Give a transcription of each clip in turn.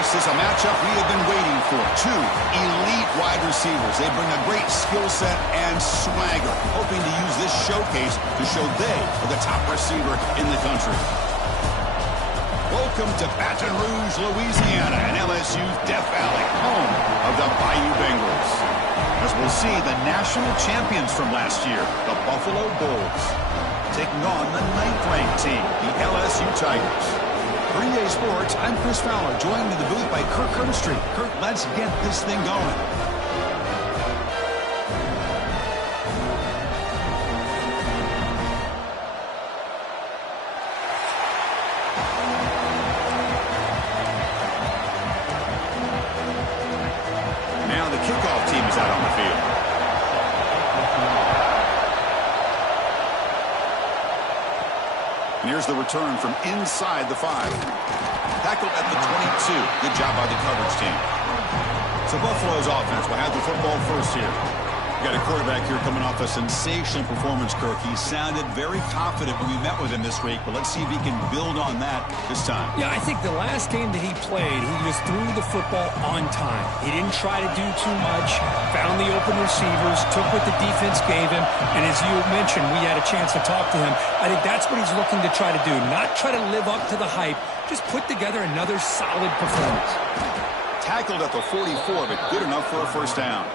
This is a matchup we have been waiting for. Two elite wide receivers. They bring a great skill set and swagger, hoping to use this showcase to show they are the top receiver in the country. Welcome to Baton Rouge, Louisiana, and LSU's Death Valley, home of the Bayou Bengals. As we'll see, the national champions from last year, the Buffalo Bulls, taking on the 9th-ranked team, the LSU Tigers. For EA Sports, I'm Chris Fowler, joined in the booth by Kirk Herbstreit. Kirk, let's get this thing going. Now the kickoff team is out on the field. And here's the return from inside the 5. Tackled at the 22. Good job by the coverage team. So Buffalo's offense will have the football first here. Got a quarterback here coming off a sensational performance, Kirk. He sounded very confident when we met with him this week, but let's see if he can build on that this time. Yeah, I think the last game that he played, he just threw the football on time. He didn't try to do too much, found the open receivers, took what the defense gave him, and as you mentioned, we had a chance to talk to him. I think that's what he's looking to try to do, not try to live up to the hype, just put together another solid performance. Tackled at the 44, but good enough for a first down.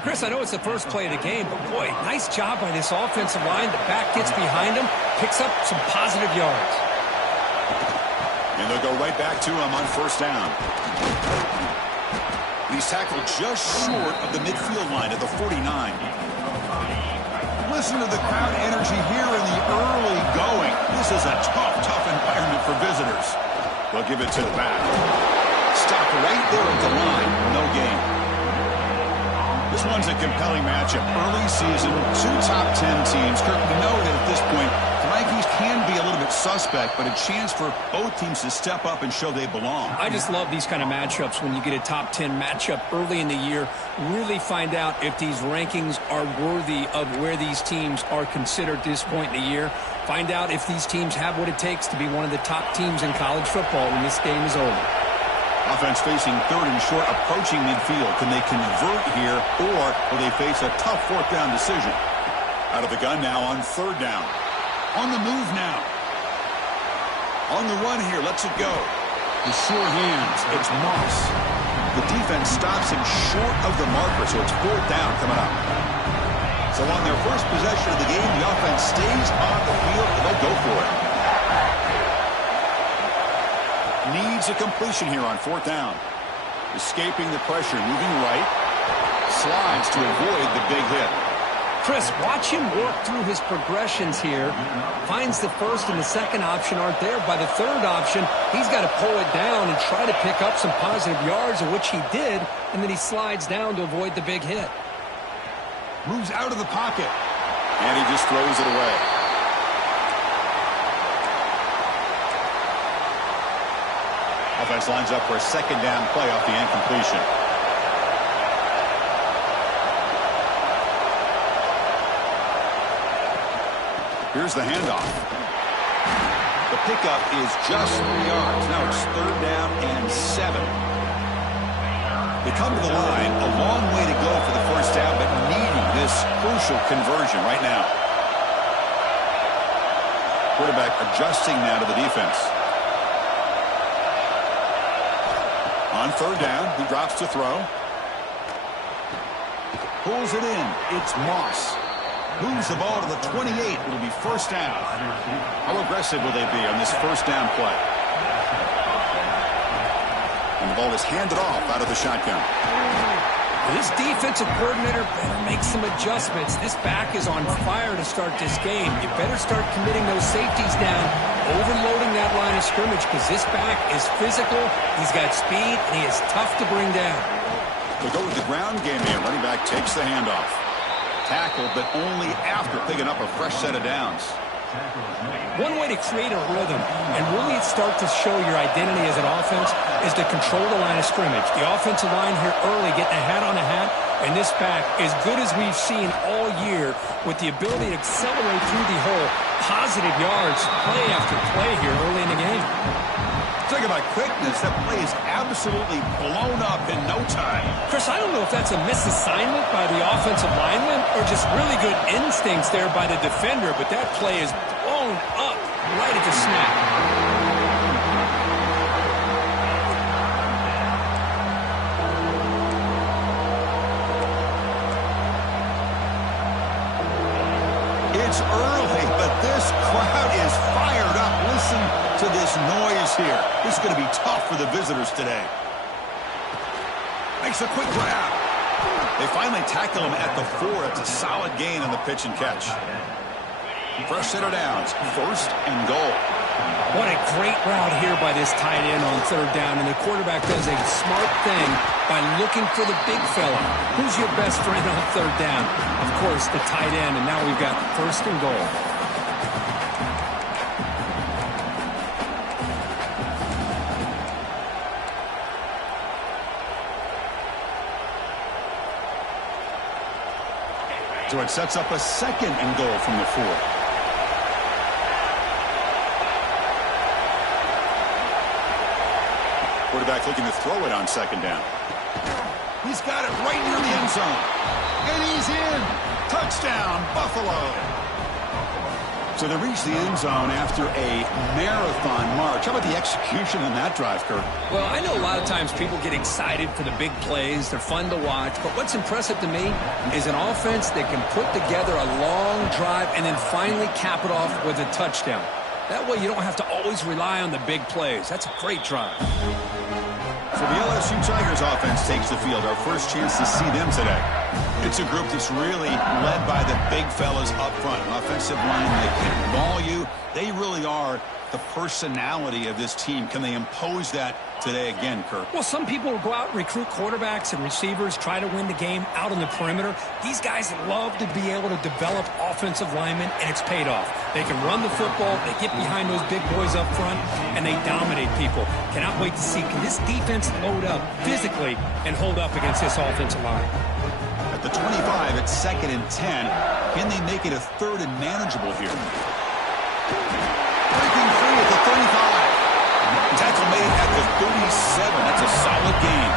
Chris, I know it's the first play of the game, but boy, nice job by this offensive line. The back gets behind him, picks up some positive yards. And they'll go right back to him on first down. He's tackled just short of the midfield line at the 49. Listen to the crowd energy here in the early going. This is a tough environment for visitors. They'll give it to the back. Stop right there at the line. No gain. This one's a compelling matchup. Early season, 2 top 10 teams. Kirk, we know that at this point, the Vikings can be a little bit suspect, but a chance for both teams to step up and show they belong. I just love these kind of matchups when you get a top 10 matchup early in the year. Really find out if these rankings are worthy of where these teams are considered at this point in the year. Find out if these teams have what it takes to be one of the top teams in college football when this game is over. Offense facing 3rd and short, approaching midfield. Can they convert here, or will they face a tough 4th down decision? Out of the gun now on 3rd down. On the move now. On the run here, lets it go. The sure hands, it's Moss. The defense stops him short of the marker, so it's 4th down coming up. So on their first possession of the game, the offense stays on the field, and they'll go for it. Needs a completion here on 4th down. Escaping the pressure, moving right. Slides to avoid the big hit. Chris, watch him work through his progressions here. Finds the first and the second option aren't there. By the 3rd option, he's got to pull it down and try to pick up some positive yards, of which he did, and then he slides down to avoid the big hit. Moves out of the pocket. And he just throws it away. Offense lines up for a 2nd down play off the incompletion. Here's the handoff. The pickup is just 3 yards. Now it's 3rd down and 7. They come to the line, a long way to go for the first down, but needing this crucial conversion right now. Quarterback adjusting now to the defense. On 3rd down, he drops to throw. Pulls it in. It's Moss. Moves the ball to the 28. It'll be first down. How aggressive will they be on this first down play? And the ball is handed off out of the shotgun. This defensive coordinator better make some adjustments. This back is on fire to start this game. You better start committing those safeties down, overloading that line of scrimmage, because this back is physical, he's got speed, and he is tough to bring down. They go with the ground game here. Running back takes the handoff. Tackled, but only after picking up a fresh set of downs. One way to create a rhythm and really start to show your identity as an offense is to control the line of scrimmage. The offensive line here early getting a hat on a hat, and this back, as good as we've seen all year, with the ability to accelerate through the hole, positive yards, play after play here early in the game. Talking about quickness, that play is absolutely blown up in no time. Chris, I don't know if that's a misassignment by the offensive lineman or just really good instincts there by the defender, but that play is blown up right at the snap. It's early, but this crowd is fired up. Listen to this noise here. This is going to be tough for the visitors today. Makes a quick grab. They finally tackle him at the 4. It's a solid gain on the pitch and catch. Fresh set of downs, 1st and goal. What a great route here by this tight end on 3rd down, and the quarterback does a smart thing by looking for the big fella. Who's your best friend on 3rd down? Of course, the tight end, and now we've got 1st and goal. So it sets up a 2nd and goal from the 4. Quarterback looking to throw it on 2nd down. He's got it right near the end zone. And he's in. Touchdown, Buffalo. So they reach the end zone after a marathon march. How about the execution on that drive, Kurt? Well, I know a lot of times people get excited for the big plays. They're fun to watch. But what's impressive to me is an offense that can put together a long drive and then finally cap it off with a touchdown. That way you don't have to always rely on the big plays. That's a great drive. So the LSU Tigers offense takes the field. Our first chance to see them today. It's a group that's really led by the big fellas up front. An offensive line that can maul you. They really are the personality of this team. Can they impose that today again, Kirk? Well, some people will go out and recruit quarterbacks and receivers, try to win the game out on the perimeter. These guys love to be able to develop offensive linemen, and it's paid off. They can run the football, they get behind those big boys up front, and they dominate people. Cannot wait to see, can this defense load up physically and hold up against this offensive line? At the 25, it's 2nd and 10. Can they make it a 3rd and manageable here? Breaking free at the 35. Tackle made at the 37. That's a solid gain.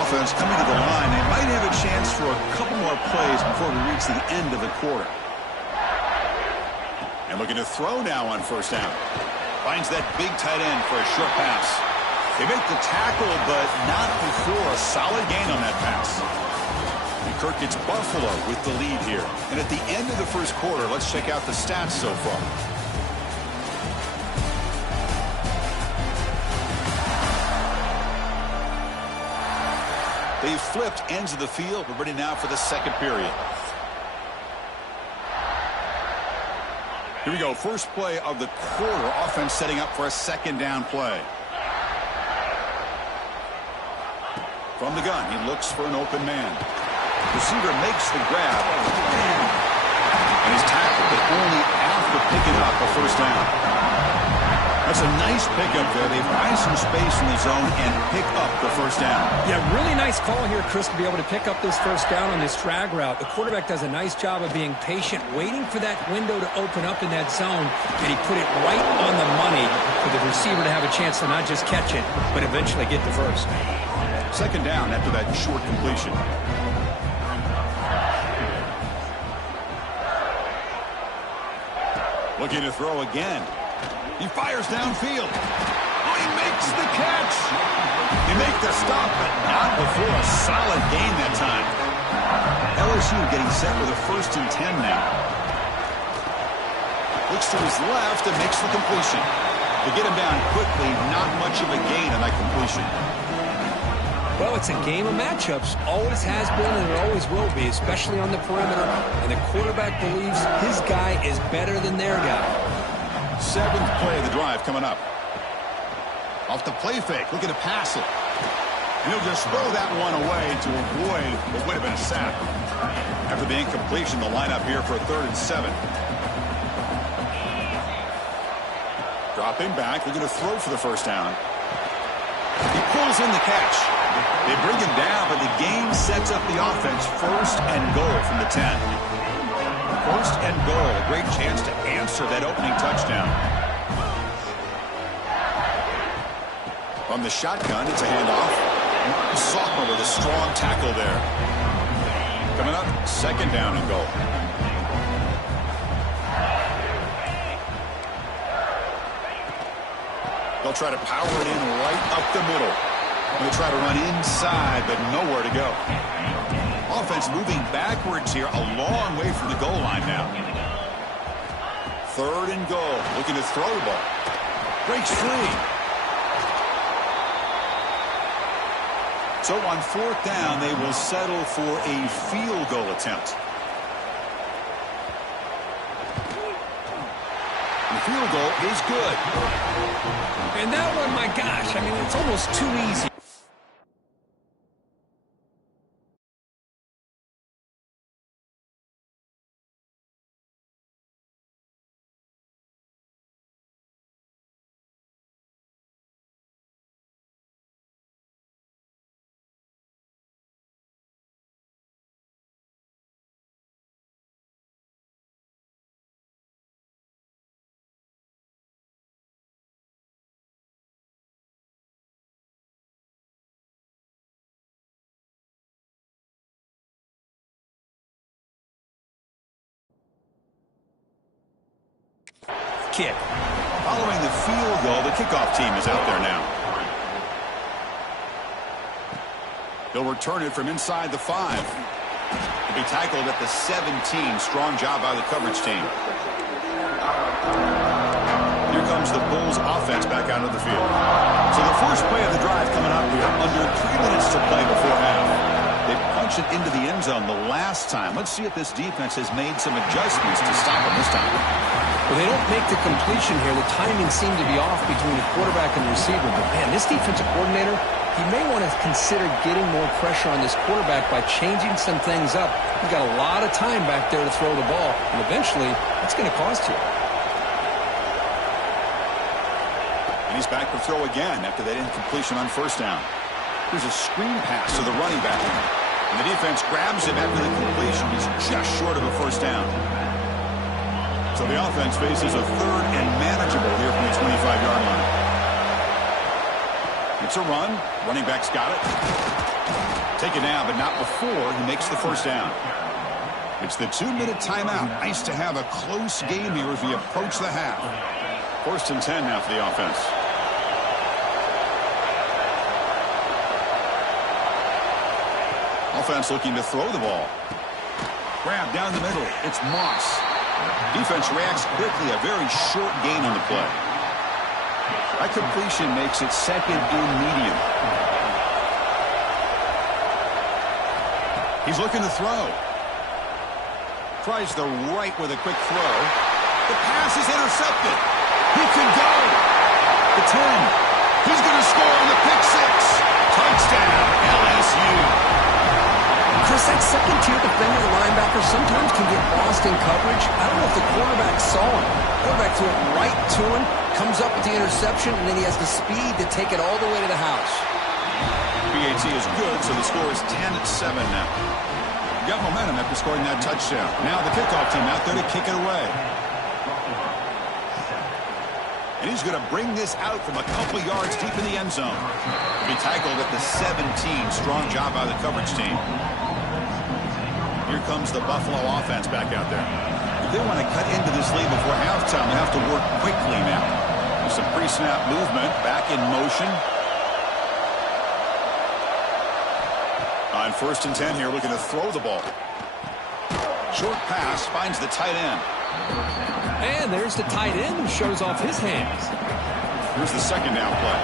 Offense coming to the line. They might have a chance for a couple more plays before we reach the end of the quarter. And looking to throw now on 1st down. Finds that big tight end for a short pass. They make the tackle, but not before a solid gain on that pass. And Kirk gets Buffalo with the lead here. And at the end of the 1st quarter, let's check out the stats so far. They've flipped ends of the field. We're ready now for the 2nd period. Here we go. First play of the quarter. Offense setting up for a 2nd down play. From the gun, he looks for an open man. Receiver makes the grab. And he's tackled, but only after picking up a 1st down. That's a nice pickup there. They find some space in the zone and pick up the 1st down. Yeah, really nice call here, Chris, to be able to pick up this 1st down on this drag route. The quarterback does a nice job of being patient, waiting for that window to open up in that zone, and he put it right on the money for the receiver to have a chance to not just catch it, but eventually get the 1st. 2nd down after that short completion. Looking to throw again. He fires downfield. Oh, he makes the catch. He makes the stop, but not before a solid gain that time. LSU getting set with a 1st and 10 now. Looks to his left and makes the completion. To get him down quickly, not much of a gain on that completion. Well, it's a game of matchups. Always has been and it always will be, especially on the perimeter. And the quarterback believes his guy is better than their guy. 7th play of the drive coming up. Off the play fake, looking to pass it. And he'll just throw that one away to avoid what would have been a sack. After the incompletion, the lineup here for a 3rd and 7. Dropping back, looking to throw for the 1st down. He pulls in the catch. They bring him down, but the game sets up the offense. 1st and goal from the 10. 1st and goal, a great chance to answer that opening touchdown. From the shotgun, it's a handoff. Sophomore with a strong tackle there. Coming up, 2nd down and goal. They'll try to power it in right up the middle. They'll try to run inside, but nowhere to go. Offense moving backwards here, a long way from the goal line now. 3rd and goal, looking to throw the ball. Breaks free. So on 4th down, they will settle for a field goal attempt. The field goal is good. And that one, my gosh, I mean, it's almost too easy. Kick. Following the field goal, the kickoff team is out there now. They'll return it from inside the 5. They'll be tackled at the 17. Strong job by the coverage team. Here comes the Bulls offense back out of the field. So the first play of the drive coming up here. Under 3 minutes to play before half. They punched it into the end zone the last time. Let's see if this defense has made some adjustments to stop them this time. Well, they don't make the completion here. The timing seemed to be off between the quarterback and the receiver. But, man, this defensive coordinator, he may want to consider getting more pressure on this quarterback by changing some things up. He's got a lot of time back there to throw the ball, and eventually that's going to cost you. And he's back to throw again after that incompletion on 1st down. Here's a screen pass to the running back. And the defense grabs him after the completion. He's just short of a 1st down. So the offense faces a 3rd and manageable here from the 25-yard line. It's a run. Running back's got it. Take it now, but not before he makes the 1st down. It's the 2-minute timeout. Nice to have a close game here as we approach the half. 1st and 10 now for the offense. Offense looking to throw the ball. Grab down the middle. It's Moss. Defense reacts quickly. A very short gain on the play. That completion makes it 2nd and medium. He's looking to throw. Tries the right with a quick throw. The pass is intercepted. He can go. The 10. He's going to score on the pick 6. Touchdown, LSU. Chris, that second-tier defender, the linebacker, sometimes can get lost in coverage. I don't know if the quarterback saw him. The quarterback threw it right to him, comes up with the interception, and then he has the speed to take it all the way to the house. PAT is good, so the score is 10-7 now. Got momentum after scoring that touchdown. Now the kickoff team out there to kick it away. And he's going to bring this out from a couple yards deep in the end zone. He'll be tackled at the 17. Strong job by the coverage team. Here comes the Buffalo offense back out there. If they want to cut into this lead before halftime, they have to work quickly now. With some pre-snap movement, back in motion. On 1st and 10 here, looking to throw the ball. Short pass, finds the tight end. And there's the tight end who shows off his hands. Here's the 2nd down play.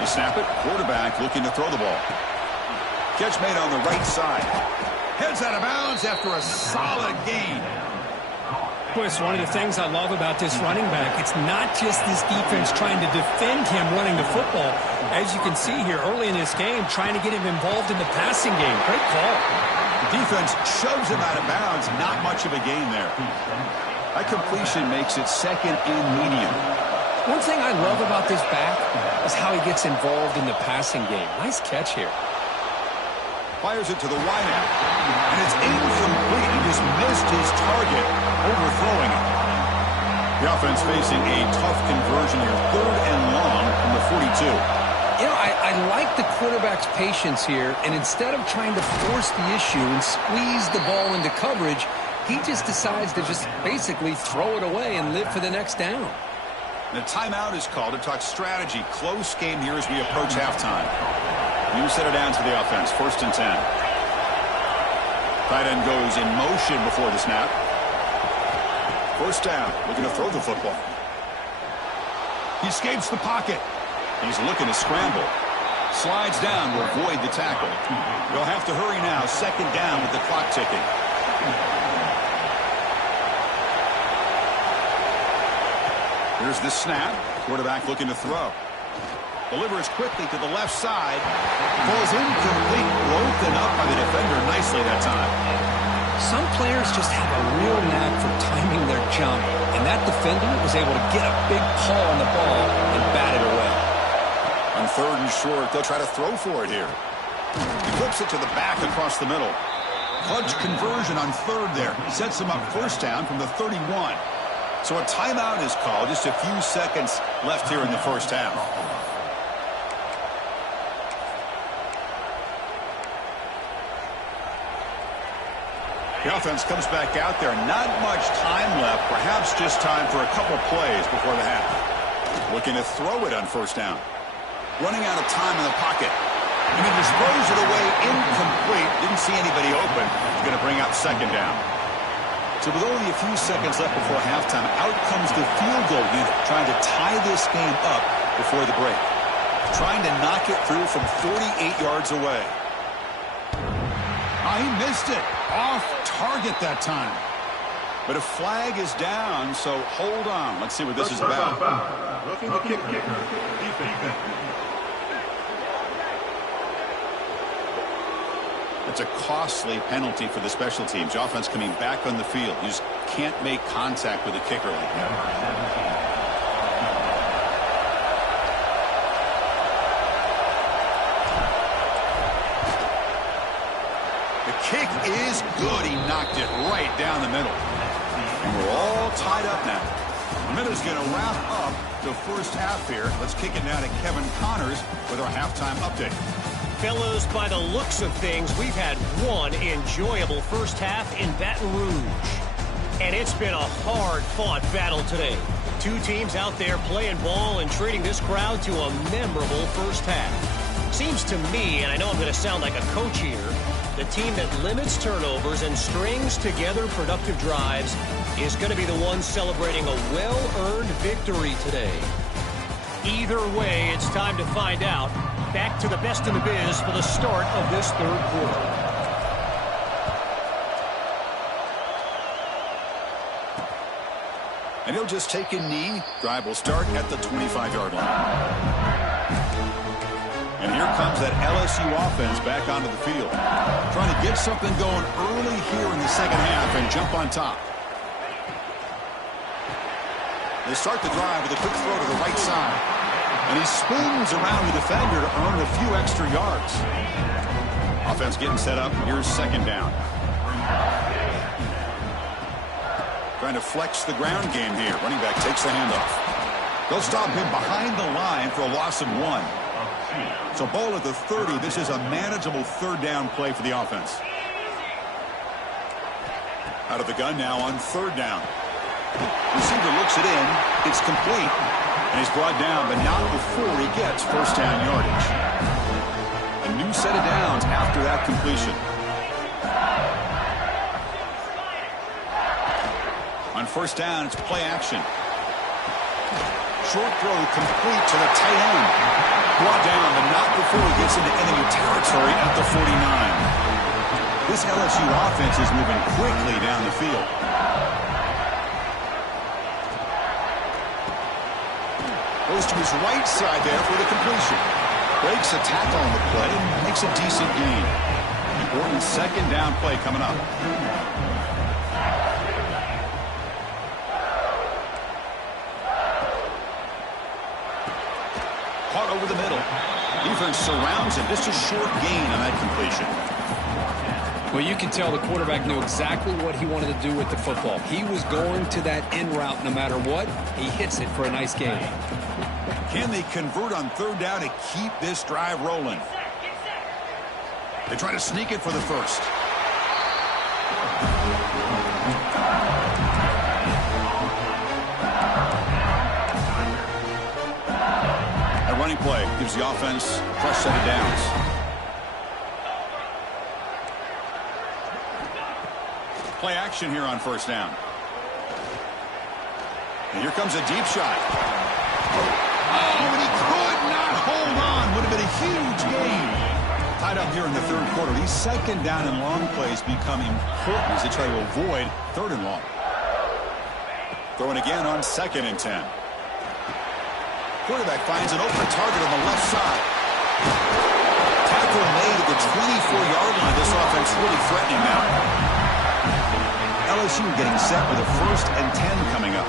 They snap it. Quarterback looking to throw the ball. Catch made on the right side. Heads out of bounds after a solid gain. Boy, it's one of the things I love about this running back. It's not just this defense trying to defend him running the football. As you can see here early in this game, trying to get him involved in the passing game. Great call. The defense shoves him out of bounds. Not much of a gain there. That completion makes it 2nd and medium. One thing I love about this back is how he gets involved in the passing game. Nice catch here. Fires it to the wideout. And it's incomplete. He just missed his target, overthrowing it. The offense facing a tough conversion here. 3rd and long from the 42. You know, I like the quarterback's patience here, and instead of trying to force the issue and squeeze the ball into coverage, he just decides to just basically throw it away and live for the next down. The timeout is called to talk strategy. Close game here as we approach halftime. You set it down to the offense. 1st and 10. Tight end goes in motion before the snap. 1st down. Looking to throw the football. He escapes the pocket. He's looking to scramble. Slides down to avoid the tackle. They'll have to hurry now. 2nd down with the clock ticking. Here's the snap. Quarterback looking to throw. Delivers quickly to the left side. Falls incomplete. Broken up by the defender nicely that time. Some players just have a real knack for timing their jump, and that defender was able to get a big paw on the ball and bat it away. On 3rd and short, they'll try to throw for it here. He flips it to the back across the middle. Clutch conversion on 3rd there. Sets him up 1st down from the 31. So a timeout is called. Just a few seconds left here in the 1st half. The offense comes back out there. Not much time left. Perhaps just time for a couple plays before the half. Looking to throw it on 1st down. Running out of time in the pocket. And he just throws it away incomplete. Didn't see anybody open. He's going to bring up 2nd down. So with only a few seconds left before halftime, out comes the field goal unit, trying to tie this game up before the break. Trying to knock it through from 48 yards away. Oh, he missed it. Off target that time. But a flag is down, so hold on. Let's see what this is about. Looking to kick defense. It's a costly penalty for the special teams. The offense coming back on the field. You just can't make contact with a kicker like that. The kick is good. He knocked it right down the middle. And we're all tied up now. The minute's going to wrap up the 1st half here. Let's kick it now to Kevin Connors with our halftime update. Fellows, by the looks of things, we've had one enjoyable 1st half in Baton Rouge. And it's been a hard-fought battle today. 2 teams out there playing ball and treating this crowd to a memorable 1st half. Seems to me, and I know I'm going to sound like a coach here, the team that limits turnovers and strings together productive drives is going to be the one celebrating a well-earned victory today. Either way, it's time to find out. Back to the best in the biz for the start of this 3rd quarter. And he'll just take a knee. Drive will start at the 25-yard line. And here comes that LSU offense back onto the field. Trying to get something going early here in the 2nd half and jump on top. They start the drive with a quick throw to the right side. And he spins around the defender to earn a few extra yards. Offense getting set up. Here's 2nd down. Trying to flex the ground game here. Running back takes the handoff. They'll stop him behind the line for a loss of 1. So ball at the 30. This is a manageable 3rd down play for the offense. Out of the gun now on 3rd down. Receiver looks it in. It's complete. And he's brought down, but not before he gets 1st down yardage. A new set of downs after that completion. On 1st down, it's play action. Short throw complete to the tight end. Brought down, but not before he gets into enemy territory at the 49. This LSU offense is moving quickly down the field. Goes to his right side there for the completion. Breaks a tackle on the play and makes a decent gain. Important 2nd down play coming up. Caught over the middle. Defense surrounds him. Just a short gain on that completion. Well, you can tell the quarterback knew exactly what he wanted to do with the football. He was going to that in route no matter what. He hits it for a nice gain. Can they convert on third down to keep this drive rolling? They try to sneak it for the first. That running play gives the offense a fresh set of downs. Play action here on first down. And here comes a deep shot. Oh, and he could not hold on. Would have been a huge gain. Tied up here in the third quarter. These second down and long plays become important as they try to avoid third and long. Throwing again on 2nd and 10. Quarterback finds an open target on the left side. Tackle made at the 24-yard line. This offense really threatening now. LSU getting set with a 1st and 10 coming up.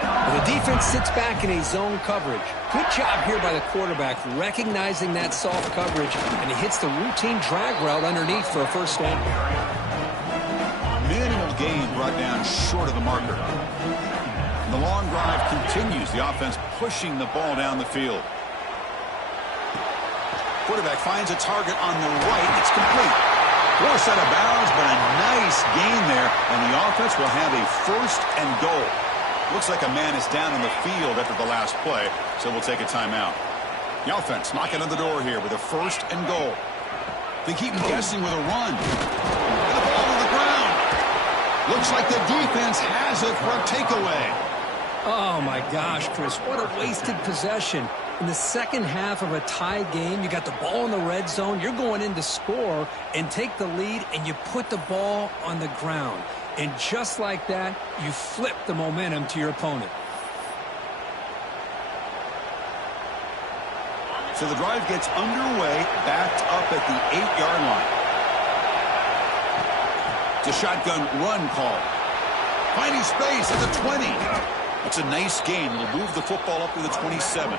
Well, the defense sits back in a zone coverage. Good job here by the quarterback recognizing that soft coverage, and he hits the routine drag route underneath for a first down. Minimal gain brought down short of the marker. And the long drive continues. The offense pushing the ball down the field. Quarterback finds a target on the right. It's complete. Forced out of bounds, but a nice gain there, and the offense will have a 1st and goal. Looks like a man is down on the field after the last play, so we'll take a timeout. The offense knocking on the door here with a 1st and goal. They keep him guessing with a run. And the ball to the ground. Looks like the defense has it for a takeaway. Oh, my gosh, Chris, what a wasted possession. In the second half of a tie game, you got the ball in the red zone. You're going in to score and take the lead, and you put the ball on the ground. And just like that, you flip the momentum to your opponent. So the drive gets underway, backed up at the 8-yard line. It's a shotgun run call. Finding space at the 20. That's a nice gain. It'll move the football up to the 27.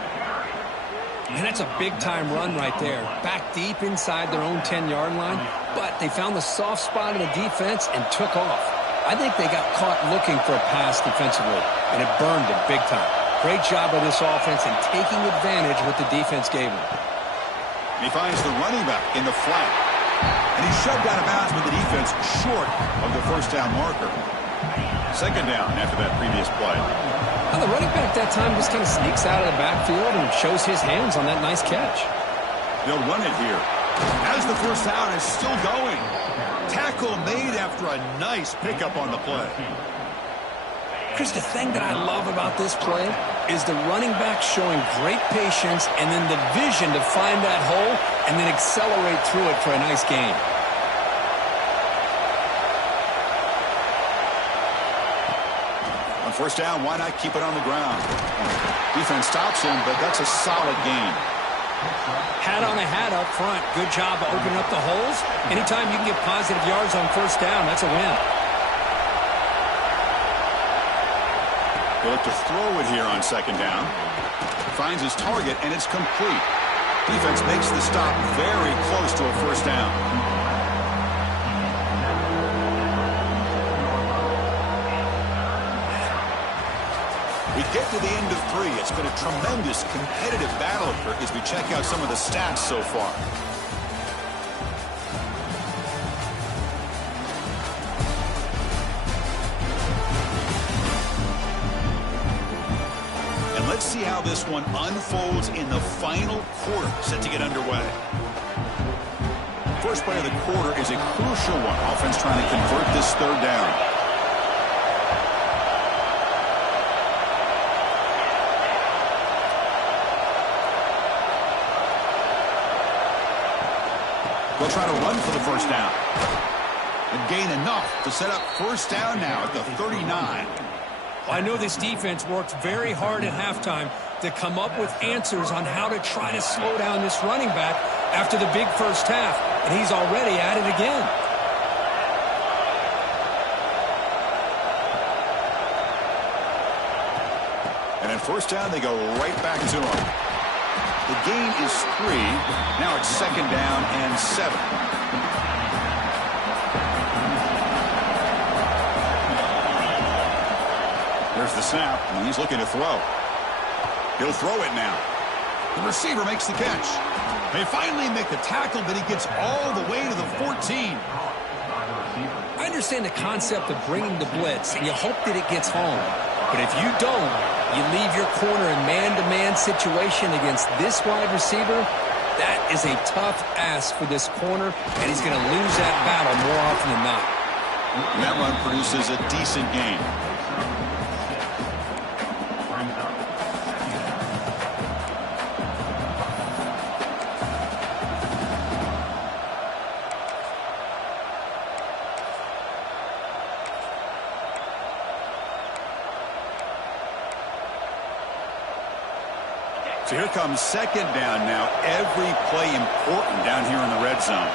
And that's a big-time run right there. Back deep inside their own 10-yard line, but they found the soft spot in the defense and took off. I think they got caught looking for a pass defensively, and it burned them big time. Great job by this offense in taking advantage of what the defense gave them. He finds the running back in the flat. And he's shoved out of bounds with the defense short of the first down marker. 2nd down after that previous play. Well, the running back that time just kind of sneaks out of the backfield and shows his hands on that nice catch. They'll run it here. As the first down is still going. Tackle made after a nice pickup on the play. Chris, the thing that I love about this play is the running back showing great patience and then the vision to find that hole and then accelerate through it for a nice gain. On first down, why not keep it on the ground? Defense stops him, but that's a solid gain. Hat on a hat up front. Good job of opening up the holes. Anytime you can get positive yards on first down, that's a win. They look to throw it here on 2nd down. Finds his target, and it's complete. Defense makes the stop very close to a first down. We get to the end of 3. It's been a tremendous competitive battle as we check out some of the stats so far. And let's see how this one unfolds in the final quarter, set to get underway. First play of the quarter is a crucial one. Offense trying to convert this 3rd down. They'll try to run for the first down. And gain enough to set up first down now at the 39. I know this defense worked very hard at halftime to come up with answers on how to try to slow down this running back after the big first half. And he's already at it again. And at first down, they go right back to him. The gain is 3. Now it's 2nd down and 7. There's the snap, and he's looking to throw. He'll throw it now. The receiver makes the catch. They finally make the tackle, but he gets all the way to the 14. I understand the concept of bringing the blitz, and you hope that it gets home. But if you don't, you leave your corner in man-to-man situation against this wide receiver. That is a tough ask for this corner, and he's going to lose that battle more often than not. And that run produces a decent gain. So here comes second down now. Every play important down here in the red zone.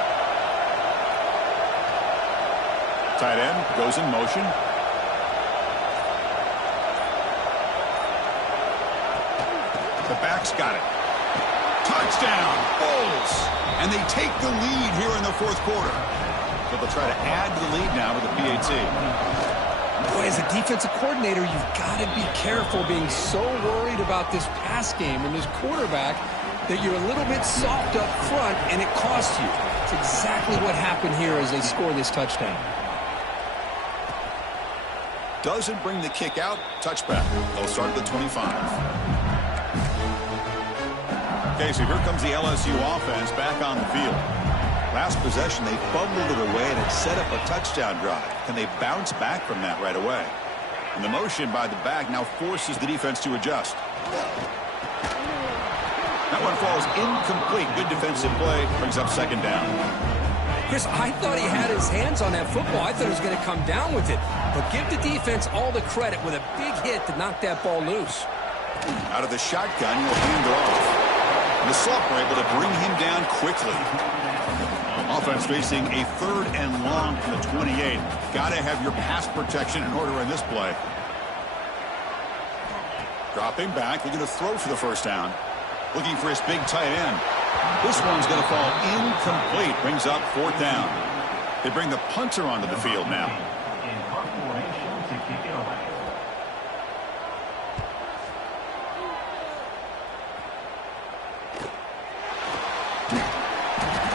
Tight end goes in motion. The back's got it. Touchdown, Bulls! And they take the lead here in the fourth quarter. So they'll try to add to the lead now with the PAT. Boy, as a defensive coordinator, you've got to be careful being so worried about this pass game and this quarterback that you're a little bit soft up front and it costs you. It's exactly what happened here as they score this touchdown. Doesn't bring the kick out. Touchback. They'll start at the 25. Okay, so here comes the LSU offense back on the field. Last possession, they fumbled it away and it set up a touchdown drive. Can they bounce back from that right away? And the motion by the back now forces the defense to adjust. That one falls incomplete. Good defensive play. Brings up second down. Chris, I thought he had his hands on that football. I thought he was going to come down with it. But give the defense all the credit with a big hit to knock that ball loose. Out of the shotgun, he'll hand it off. And the Salk were able to bring him down quickly. Offense facing a third and long from the 28. Got to have your pass protection in order in this play. Dropping back, looking to throw for the first down. Looking for his big tight end. This one's going to fall incomplete. Brings up fourth down. They bring the punter onto the field now.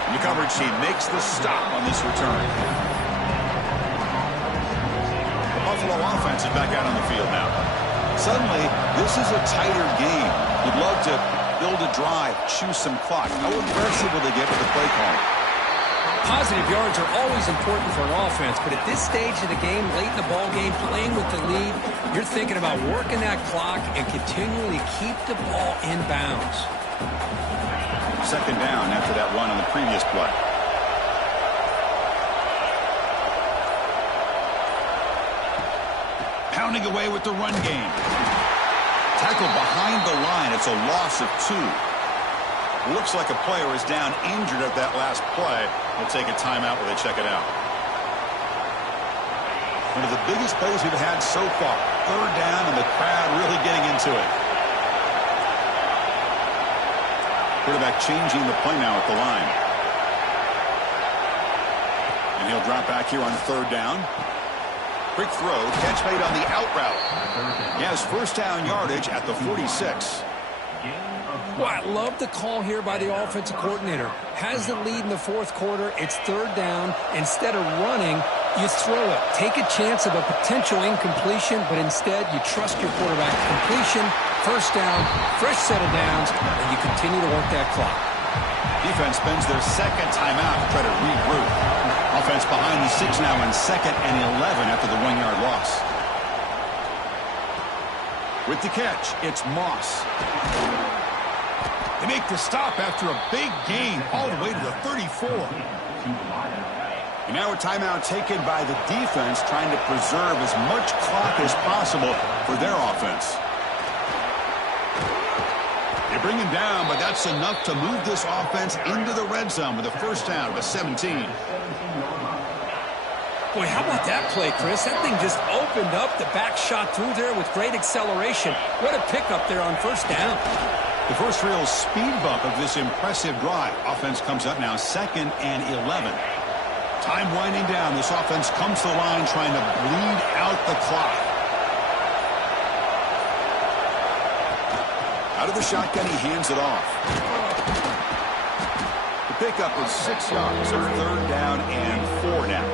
The coverage team makes the stop on this return. The Buffalo offense is back out on the field now. Suddenly, this is a tighter game. You'd love to build a drive, choose some clock. How aggressive will they get with the play calling? Positive yards are always important for an offense, but at this stage of the game, late in the ball game, playing with the lead, you're thinking about working that clock and continuing to keep the ball in bounds. Second down after that run on the previous play. Pounding away with the run game. Tackled behind the line. It's a loss of 2. Looks like a player is down injured at that last play. They'll take a timeout while they check it out. One of the biggest plays we've had so far. Third down and the crowd really getting into it. Quarterback changing the play now at the line. And he'll drop back here on third down. Quick throw, catch made on the out route. He has first down yardage at the 46. Well, I love the call here by the offensive coordinator. Has the lead in the fourth quarter. It's third down. Instead of running, you throw it. Take a chance of a potential incompletion, but instead you trust your quarterback. Completion, first down, fresh set of downs, and you continue to work that clock. Defense spends their second timeout to try to regroup. Offense behind the 6 now in second and 11 after the 1-yard loss. With the catch, it's Moss. They make the stop after a big gain all the way to the 34. And now a timeout taken by the defense trying to preserve as much clock as possible for their offense. They bring him down, but that's enough to move this offense into the red zone with a first down to 17. Boy, how about that play, Chris? That thing just opened up. The back shot through there with great acceleration. What a pickup there on first down. The first real speed bump of this impressive drive. Offense comes up now second and 11. Time winding down. This offense comes to the line trying to bleed out the clock. Out of the shotgun, he hands it off. The pickup is 6 yards, so 3rd down and 4 now.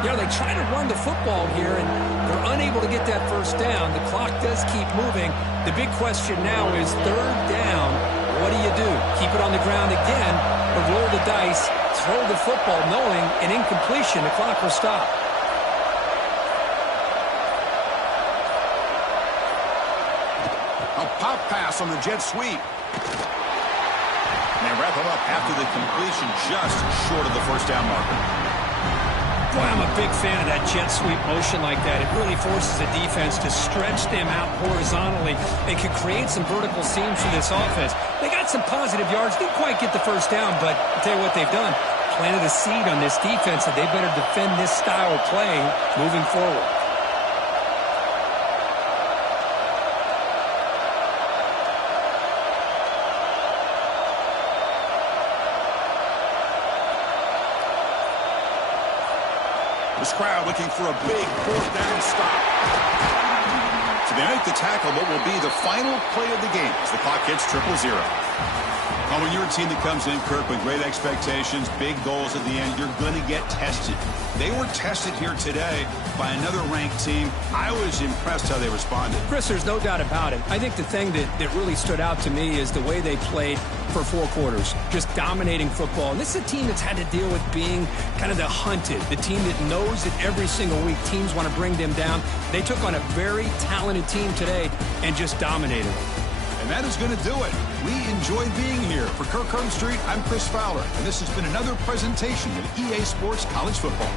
Yeah, they try to run the football here, and they're unable to get that first down. The clock does keep moving. The big question now is 3rd down. What do you do? Keep it on the ground again, or roll the dice, throw the football, knowing an incompletion, the clock will stop. A pop pass on the jet sweep. And they wrap him up after the completion, just short of the first down marker. Boy, I'm a big fan of that jet sweep motion like that. It really forces the defense to stretch them out horizontally and can create some vertical seams for this offense. They got some positive yards. Didn't quite get the first down, but I'll tell you what they've done. Planted a seed on this defense that they better defend this style of play moving forward. This crowd looking for a big 4th down stop. So they make the tackle, what will be the final play of the game as the clock hits 0-0. Well, when you're a team that comes in, Kirk, with great expectations, big goals at the end, you're going to get tested. They were tested here today by another ranked team. I was impressed how they responded. Chris, there's no doubt about it. I think the thing that really stood out to me is the way they played for 4 quarters, just dominating football. And this is a team that's had to deal with being kind of the hunted, the team that knows that every single week teams want to bring them down. They took on a very talented team today and just dominated them. And that is going to do it. We enjoyed being here. For Kirk Herbstreit, I'm Chris Fowler, and this has been another presentation of EA Sports College Football.